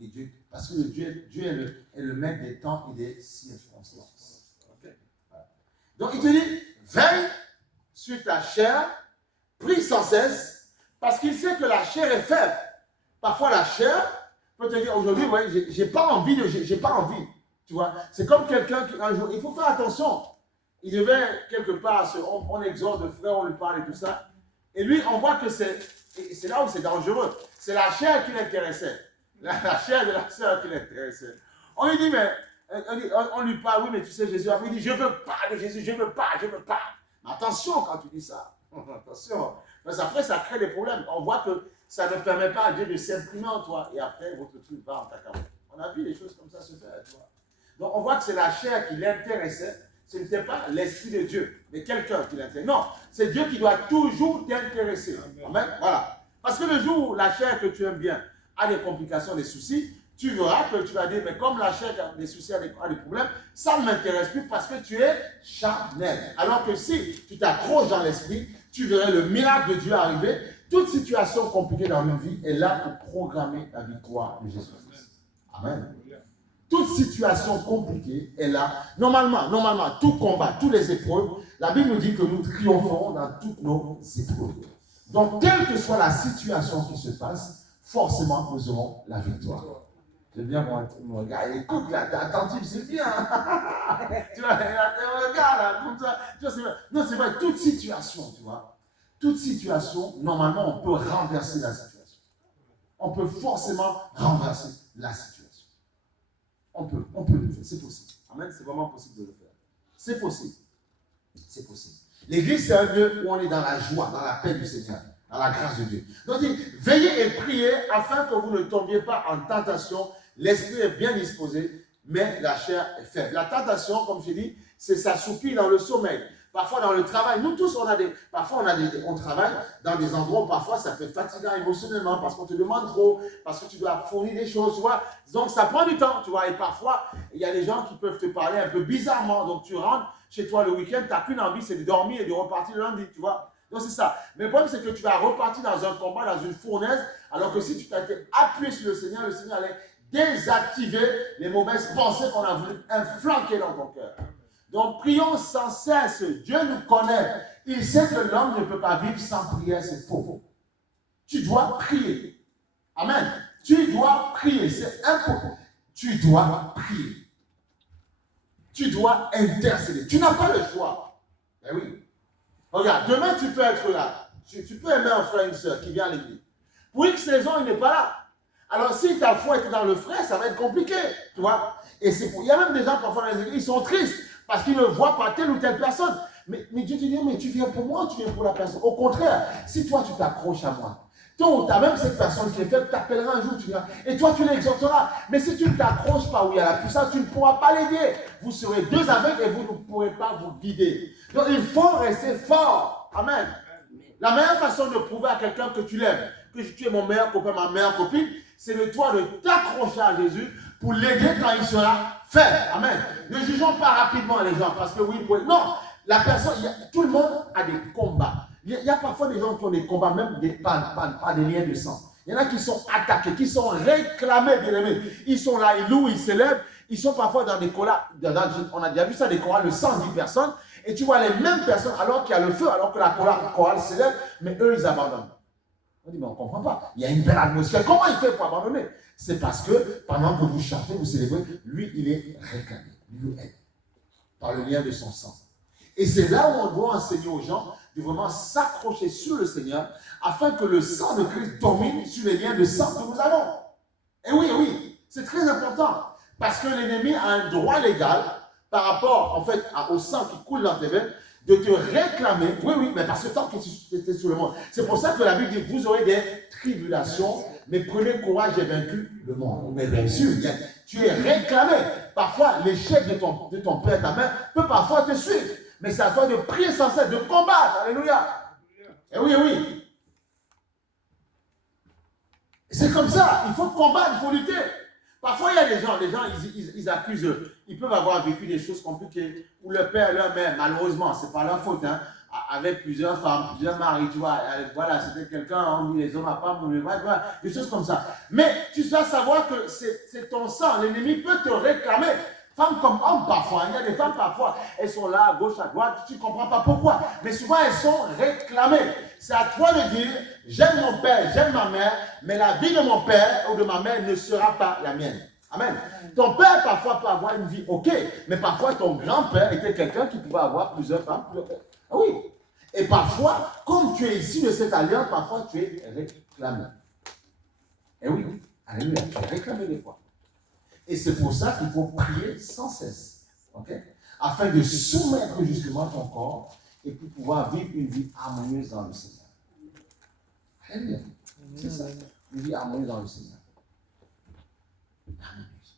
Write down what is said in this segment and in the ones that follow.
Et Dieu, parce que Dieu est le maître des temps et des circonstances. Okay? Voilà. Donc il te dit, veille sur ta chair, prie sans cesse, parce qu'il sait que la chair est faible. Parfois la chair peut te dire, aujourd'hui, ouais, j'ai pas envie, j'ai pas envie. Tu vois, c'est comme quelqu'un qui, un jour, il faut faire attention. Il devait quelque part, on exhorte le frère, on lui parle et tout ça. Et lui, on voit que c'est là où c'est dangereux. C'est la chair qui l'intéressait. La chair de la sœur qui l'intéressait. On lui dit, mais, on lui parle, oui, mais tu sais, Jésus, il dit, je veux pas de Jésus, je veux pas. Mais attention quand tu dis ça. Attention. Parce qu'après, ça crée des problèmes. On voit que ça ne permet pas à Dieu de s'imprimer en toi. Et après, votre truc va en cacahuète. On a vu des choses comme ça se faire, tu vois. Donc, on voit que c'est la chair qui l'intéressait. Ce n'était pas l'Esprit de Dieu, mais quelqu'un qui l'intéresse. Non, c'est Dieu qui doit toujours t'intéresser. Amen. Voilà. Parce que le jour où la chair que tu aimes bien a des complications, des soucis, tu verras que tu vas dire, mais comme la chair a des soucis, a des problèmes, ça ne m'intéresse plus parce que tu es charnel. Alors que si tu t'accroches dans l'esprit, tu verras le miracle de Dieu arriver. Toute situation compliquée dans nos vies est là pour programmer la victoire de Jésus-Christ. Amen. Toute situation compliquée est là. Normalement, tout combat, toutes les épreuves, la Bible nous dit que nous triomphons dans toutes nos épreuves. Donc, quelle que soit la situation qui se passe, forcément, nous aurons la victoire. J'aime bien mon gars, écoute là, t'es attentif, c'est bien. Tu vois, regarde là, comme ça. Tu vois, non, c'est vrai, toute situation, tu vois. Toute situation, normalement, on peut renverser la situation. On peut forcément renverser la situation. On peut le faire, c'est possible. Amen, c'est vraiment possible de le faire. C'est possible. C'est possible. L'église, c'est un lieu où on est dans la joie, dans la paix du Seigneur, dans la grâce de Dieu. Donc, il dit, veillez et priez afin que vous ne tombiez pas en tentation. L'esprit est bien disposé, mais la chair est faible. La tentation, comme je dis, c'est s'assoupir dans le sommeil. Parfois dans le travail, nous tous, on travaille dans des endroits où parfois ça peut être fatigant émotionnellement parce qu'on te demande trop, parce que tu dois fournir des choses, tu vois. Donc ça prend du temps, tu vois. Et parfois, il y a des gens qui peuvent te parler un peu bizarrement. Donc tu rentres chez toi le week-end, tu n'as qu'une envie, c'est de dormir et de repartir le lundi, tu vois. Donc c'est ça. Mais le problème, c'est que tu vas repartir dans un combat, dans une fournaise, alors que si tu t'étais appuyé sur le Seigneur allait désactiver les mauvaises pensées qu'on a voulu inflanquer dans ton cœur. Donc, prions sans cesse. Dieu nous connaît. Il sait que l'homme ne peut pas vivre sans prière, c'est faux. Tu dois prier. Amen. Tu dois prier, c'est important. Tu dois prier. Tu dois intercéder. Tu n'as pas le choix. Ben oui. Regarde, demain tu peux être là. Tu peux aimer un frère et une soeur qui vient à l'église. Pour X raison, il n'est pas là. Alors, si ta foi est dans le frère, ça va être compliqué. Tu vois. Et il y a même des gens parfois dans les églises, ils sont tristes. Parce qu'ils ne voient pas telle ou telle personne. Mais Dieu te dit, mais tu viens pour moi ou tu viens pour la personne? Au contraire, si toi tu t'accroches à moi, tôt ou tard, même cette personne qui est faible t'appellera un jour, tu viens, et toi tu l'exhorteras. Mais si tu ne t'accroches pas où il y a la puissance, tu ne pourras pas l'aider. Vous serez deux aveugles et vous ne pourrez pas vous guider. Donc il faut rester fort. Amen. La meilleure façon de prouver à quelqu'un que tu l'aimes, que tu es mon meilleur copain, ma meilleure copine, c'est de toi de t'accrocher à Jésus pour l'aider quand il sera faible. Amen. Ne jugeons pas rapidement les gens parce que oui, non. La personne, tout le monde a des combats. Il y a parfois des gens qui ont des combats, même pas des liens de sang. Il y en a qui sont attaqués, qui sont réclamés, bien aimés. Ils sont là, ils louent, ils célèbrent. Ils sont parfois dans des chorales. On a déjà vu ça, des chorales de 110 personnes. Et tu vois les mêmes personnes, alors qu'il y a le feu, alors que la chorale célèbre, mais eux, ils abandonnent. On dit, mais on ne comprend pas. Il y a une belle atmosphère. Comment il fait pour abandonner? C'est parce que pendant que vous chantez, vous célébrez, lui, il est réclamé. Lui aide. Par le lien de son sang. Et c'est là où on doit enseigner aux gens de vraiment s'accrocher sur le Seigneur afin que le sang de Christ domine sur les liens de sang que nous avons. Et oui, c'est très important. Parce que l'ennemi a un droit légal par rapport, en fait, au sang qui coule dans tes veines, de te réclamer, oui, mais parce que tant que tu étais sur le monde. C'est pour ça que la Bible dit, vous aurez des tribulations, mais prenez courage, j'ai vaincu le monde. Mais bien sûr, tu es réclamé. Parfois, l'échec de ton père, ta mère, peut parfois te suivre. Mais c'est à toi de prier sans cesse, de combattre. Alléluia. Et oui. C'est comme ça, il faut combattre, il faut lutter. Parfois, il y a des gens ils accusent, ils peuvent avoir vécu des choses compliquées, où leur père et leur mère, malheureusement, ce n'est pas leur faute, hein, avec plusieurs femmes, plusieurs maris, tu vois. Voilà, c'était quelqu'un, on dit les hommes à femmes, tu vois, des choses comme ça. Mais tu dois savoir que c'est ton sang. L'ennemi peut te réclamer. Femmes comme hommes parfois, il y a des femmes parfois, elles sont là à gauche, à droite, tu ne comprends pas pourquoi. Mais souvent elles sont réclamées. C'est à toi de dire, j'aime mon père, j'aime ma mère, mais la vie de mon père ou de ma mère ne sera pas la mienne. Amen. Ton père parfois peut avoir une vie ok, mais parfois ton grand-père était quelqu'un qui pouvait avoir plusieurs femmes, plusieurs pères. Ah oui. Et parfois, comme tu es issu de cette alliance, parfois tu es réclamé. Et oui, alléluia, tu es réclamé des fois. Et c'est pour ça qu'il faut prier sans cesse, okay? Afin de soumettre justement ton corps et pour pouvoir vivre une vie harmonieuse dans le Seigneur. Alléluia. C'est ça, une vie harmonieuse dans le Seigneur. Harmonieuse.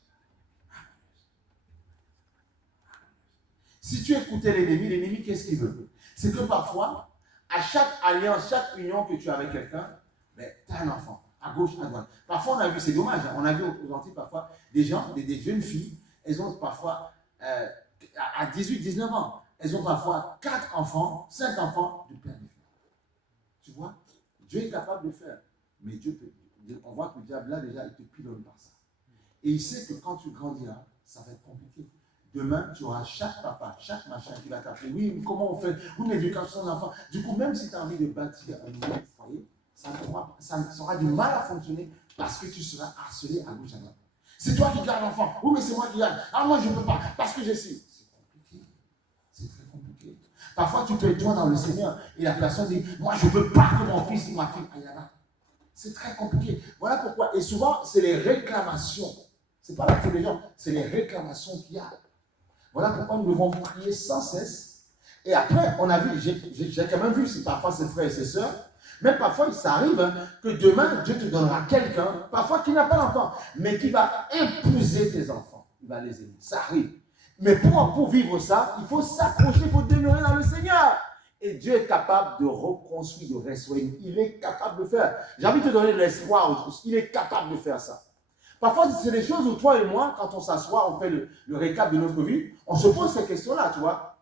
Si tu écoutais l'ennemi, qu'est-ce qu'il veut? C'est que parfois, à chaque alliance, chaque union que tu as avec quelqu'un, ben, tu as un enfant. À gauche, à droite. Parfois, on a vu, c'est dommage, hein, on a vu aux Antilles parfois des gens, des jeunes filles, elles ont parfois, à 18, 19 ans, elles ont parfois 4 enfants, 5 enfants du père et du fils. Tu vois, Dieu est capable de faire, mais Dieu peut. On voit que le diable, là, déjà, il te pilonne par ça. Et il sait que quand tu grandiras, ça va être compliqué. Demain, tu auras chaque papa, chaque machin qui va t'appeler. Oui, comment on fait? Une éducation d'enfant. Du coup, même si tu as envie de bâtir un nouveau foyer, ça aura du mal à fonctionner parce que tu seras harcelé à gauche à droite. C'est toi qui gardes l'enfant. Oui, mais c'est moi qui garde. Ah, moi, je ne peux pas parce que je sais. C'est compliqué. C'est très compliqué. Parfois, tu peux être toi dans le Seigneur et la personne dit, moi, je ne veux pas que mon fils ou ma fille aille là-bas. C'est très compliqué. Voilà pourquoi. Et souvent, c'est les réclamations. Ce n'est pas la faute des gens, c'est les réclamations qu'il y a. Voilà pourquoi nous devons prier sans cesse. Et après, on a vu, j'ai quand même vu, parfois ses frères et ses sœurs, même parfois, ça arrive hein, que demain, Dieu te donnera quelqu'un, parfois qui n'a pas d'enfant, mais qui va épouser tes enfants. Il va les aimer. Ça arrive. Mais pour vivre ça, il faut s'accrocher, il faut demeurer dans le Seigneur. Et Dieu est capable de reconstruire, de restaurer. Il est capable de faire. J'ai envie de te donner de l'espoir aujourd'hui. Il est capable de faire ça. Parfois, c'est des choses où toi et moi, quand on s'assoit, on fait le récap de notre vie, on se pose ces questions-là, tu vois.